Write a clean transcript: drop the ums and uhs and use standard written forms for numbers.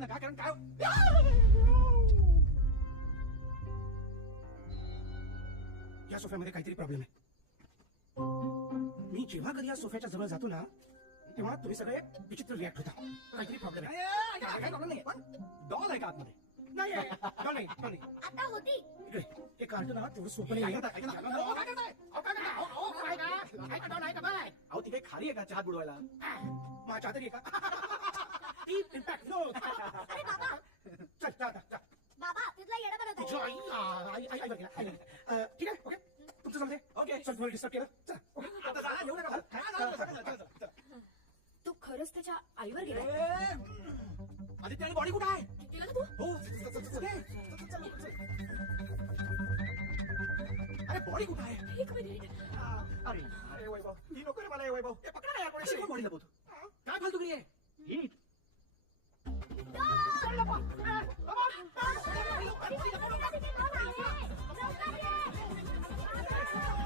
नका कारण काय या सोफ्यामध्ये काहीतरी प्रॉब्लेम आहे. मी जेव्हा कधी या सोफ्याच्या जवळ जातो ना तेव्हा तुम्ही सगळे विचित्र रिॲक्ट होता. काहीतरी प्रॉब्लेम आहे. काय प्रॉब्लेम नाही पण डॉल आहे का आतमध्ये? नाही नाही नाही आता होती. इकडे हे कार्टून ना तेवढं सोपं नाही. अहो ती काही खाली आहे का चहात बुडवायला? माझ्या तरी का डीप इम्पॅक्ट नो. अरे बाबा चल जा. बाबा तिथला येडा बनवत आहे. आई बघ ठीक आहे ओके तुमचं जमते. ओके चल तुम्हाला डिस्टर्ब केलं. चला आता जा येऊ नका. तू खरंच त्याच्या आईवर गेला. आदित्य आणि बॉडी कुठं आहे? गेला का तू? हो अरे बॉडी कुठं आहे? एक मिनिट. अरे वैभव ही नको रे मला हे वैभव. हे पकडा ना यार कोणी बॉडी लपवतो. काय फालतूगिरी आहे ही?